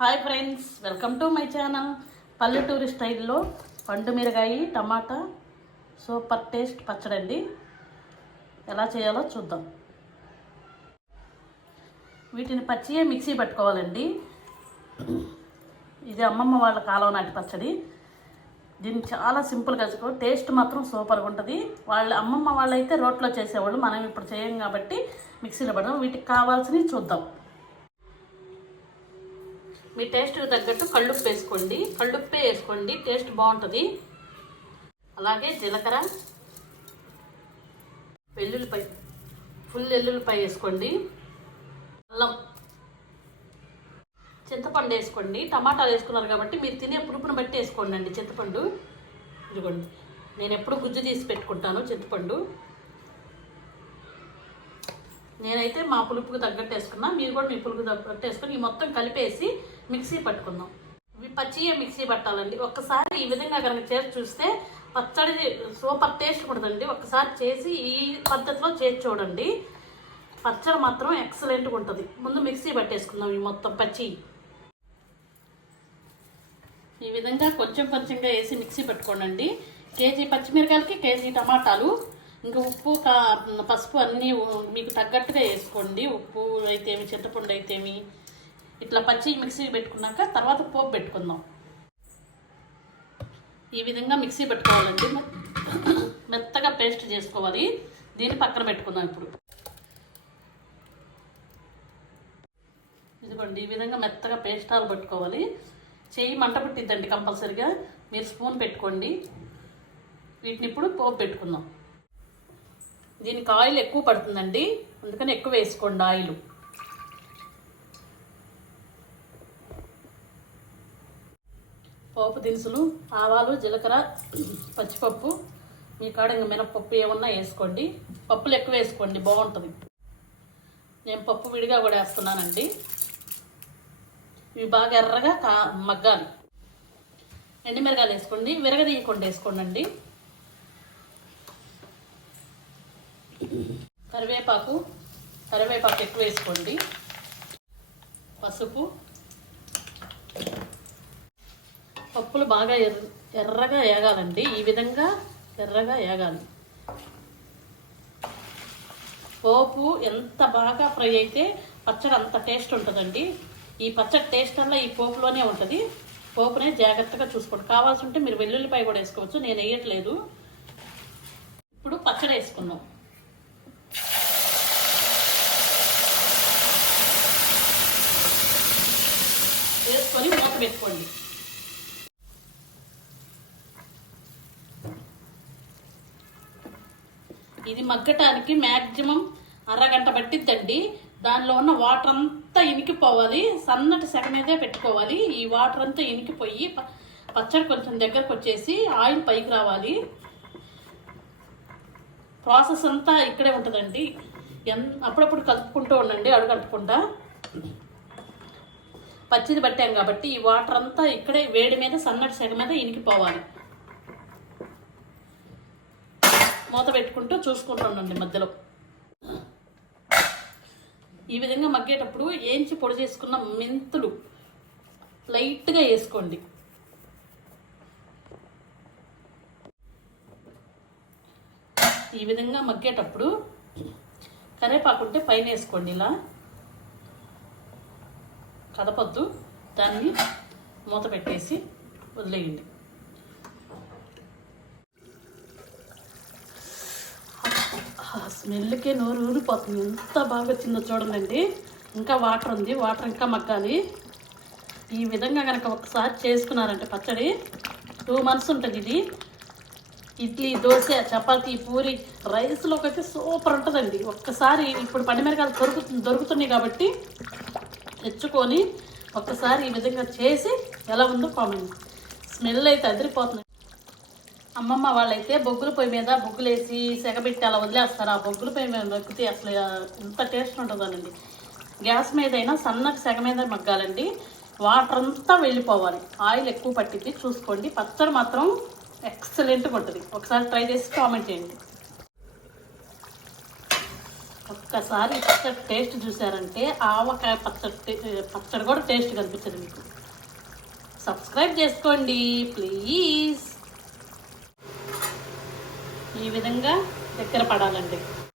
Hi friends, welcome to my channel. పల్లెటూరి స్టైల్లో పండు మిరగాయి టమాటా సూపర్ టేస్ట్ పచ్చడి అండి. ఎలా చేయాలో చూద్దాం. వీటిని పచ్చియే మిక్సీ పట్టుకోవాలండి. ఇది అమ్మమ్మ వాళ్ళ కాలం నాటి పచ్చడి. దీన్ని చాలా సింపుల్గా చేసుకో, టేస్ట్ మాత్రం సూపర్గా ఉంటుంది. అమ్మమ్మ వాళ్ళైతే రోట్లో చేసేవాళ్ళు, మనం ఇప్పుడు చేయం కాబట్టి మిక్సీలో పడదాం. వీటికి కావాల్సినవి చూద్దాం. మీ టేస్ట్కి తగ్గట్టు కళ్ళుప్పు వేసుకోండి. కళ్ళుప్పే వేసుకోండి, టేస్ట్ బాగుంటుంది. అలాగే జీలకర్ర, వెల్లుల్లిపాయ, ఫుల్ వెల్లుల్లిపాయ వేసుకోండి. అల్లం, చింతపండు వేసుకోండి. టమాటాలు వేసుకున్నారు కాబట్టి మీరు తినే పులుపుని బట్టి వేసుకోండి అండి. చింతపండు ఇదిగోండి, నేను ఎప్పుడు గుజ్జు తీసి పెట్టుకుంటాను చింతపండు. నేనైతే మా పులుపుకి తగ్గట్టు వేసుకున్నా, మీరు కూడా మీ పులుపుకి తగ్గట్టు వేసుకొని ఈ మొత్తం కలిపేసి మిక్సీ పట్టుకుందాం. ఇవి పచ్చియే మిక్సీ పట్టాలండి. ఒక్కసారి ఈ విధంగా కనుక చేసి చూస్తే పచ్చడి సూపర్ టేస్ట్ ఉంటుందండి. ఒక్కసారి చేసి ఈ పద్ధతిలో చేసి చూడండి, పచ్చడి మాత్రం ఎక్సలెంట్గా ఉంటుంది. ముందు మిక్సీ పట్టేసుకుందాం. ఈ మొత్తం పచ్చి ఈ విధంగా కొంచెం కొంచెంగా వేసి మిక్సీ పట్టుకోండి. కేజీ పచ్చిమిరకాయలకి కేజీ టమాటాలు, ఇంకా ఉప్పు పసుపు అన్నీ మీకు తగ్గట్టుగా వేసుకోండి. ఉప్పు అయితేమి, చింతపండు అయితేమి. ఇట్లా పచ్చి మిక్సీ పెట్టుకున్నాక తర్వాత పోపు పెట్టుకుందాం. ఈ విధంగా మిక్సీ పెట్టుకోవాలండి, మెత్తగా పేస్ట్ చేసుకోవాలి. దీన్ని పక్కన పెట్టుకుందాం. ఇప్పుడు ఇదిగోండి, ఈ విధంగా మెత్తగా పేస్టాలు పట్టుకోవాలి. చెయ్యి మంట పుట్టిద్దండి కంపల్సరిగా, మీరు స్పూన్ పెట్టుకోండి. వీటిని ఇప్పుడు పోపు పెట్టుకుందాం. దీనికి ఆయిల్ ఎక్కువ పడుతుందండి, అందుకని ఎక్కువ వేసుకోండి ఆయిల్. పోపు దినుసులు, ఆవాలు, జీలకర్ర, పచ్చిపప్పు, మీ కాడ ఇంకా మినపప్పు ఏమన్నా వేసుకోండి. పప్పులు ఎక్కువ వేసుకోండి, బాగుంటుంది. నేను పప్పు విడిగా కూడా వేస్తున్నానండి. ఇవి బాగా ఎర్రగా మగ్గాలి. ఎండుమిరగాయలు వేసుకోండి, విరగదీయకుండా వేసుకోండి అండి. కరివేపాకు ఎక్కువ వేసుకోండి. పసుపు, పప్పులు బాగా ఎర్రగా వేగాలండి. ఈ విధంగా ఎర్రగా వేగాలి. పోపు ఎంత బాగా ఫ్రై అయితే పచ్చడి అంత టేస్ట్ ఉంటుందండి. ఈ పచ్చడి టేస్ట్ అలా ఈ పోపులోనే ఉంటుంది. పోపునే జాగ్రత్తగా చూసుకోండి. కావాల్సి ఉంటే మీరు వెల్లుల్లిపాయ కూడా వేసుకోవచ్చు, నేను వేయట్లేదు. ఇప్పుడు పచ్చడి వేసుకుందాం. వేసుకొని మూత పెట్టుకోండి. ఇది మగ్గటానికి మ్యాక్సిమం అరగంట పట్టిద్దండి. దానిలో ఉన్న వాటర్ అంతా ఇనికిపోవాలి. సన్నటి సెగ మీదే పెట్టుకోవాలి. ఈ వాటర్ అంతా ఇనికిపోయి పచ్చడి కొంచెం దగ్గరకు వచ్చేసి ఆయిల్ పైకి రావాలి. ప్రాసెస్ అంతా ఇక్కడే ఉంటుందండి. అప్పుడప్పుడు కలుపుకుంటూ ఉండండి, అడుగంటకుండా. పచ్చిది పట్టాం కాబట్టి ఈ వాటర్ అంతా ఇక్కడే వేడి మీద సన్నటి సెగ మీద ఇనికిపోవాలి. మూత పెట్టుకుంటూ చూసుకుంటూ ఉండండి మధ్యలో. ఈ విధంగా మగ్గేటప్పుడు ఏంచి పొడి చేసుకున్న మెంతులు లైట్గా వేసుకోండి. ఈ విధంగా మగ్గేటప్పుడు కరివేపాకు ఉంటే పైన వేసుకోండి. ఇలా కదపొద్దు, దాన్ని మూత పెట్టేసి వదిలేయండి. స్మెల్కే నోరు ఊరిపోతుంది. ఎంత బాగా వచ్చిందో చూడండి. ఇంకా వాటర్ ఉంది, వాటర్ ఇంకా మగ్గాలి. ఈ విధంగా కనుక ఒకసారి చేసుకున్నారంటే పచ్చడి 2 months ఉంటుంది. ఇది ఇడ్లీ, దోశ, చపాతీ, పూరి, రైస్లోకి అయితే సూపర్ ఉంటుందండి. ఒక్కసారి ఇప్పుడు పండుమిరకాయలు దొరుకుతున్నాయి కాబట్టి తెచ్చుకొని ఒక్కసారి ఈ విధంగా చేసి ఎలా ఉందో కామెంట్. స్మెల్ అయితే అదిరిపోతుంది. అమ్మమ్మ వాళ్ళైతే బొగ్గుల పొయ్యి మీద బొగ్గులేసి సెగబెట్టి అలా వదిలేస్తారు. ఆ బొగ్గుల పొయ్యి మీద మగ్గితే అసలు ఎంత టేస్ట్ ఉంటుందోనండి. గ్యాస్ మీద అయినా సన్నటి సెగ మీద మగ్గాలండి. వాటర్ అంతా వెళ్ళిపోవాలి. ఆయిల్ ఎక్కువ పట్టింది చూసుకోండి. పచ్చడి మాత్రం ఎక్సలెంట్గా ఉంటుంది. ఒకసారి ట్రై చేసి కామెంట్ చేయండి. ఒక్కసారి పచ్చడి టేస్ట్ చూసారంటే ఆవకాయ పచ్చడి కూడా టేస్ట్ కనిపించదు మీకు. సబ్స్క్రైబ్ చేసుకోండి ప్లీజ్. ఈ విధంగా దగ్గర పడాలండి.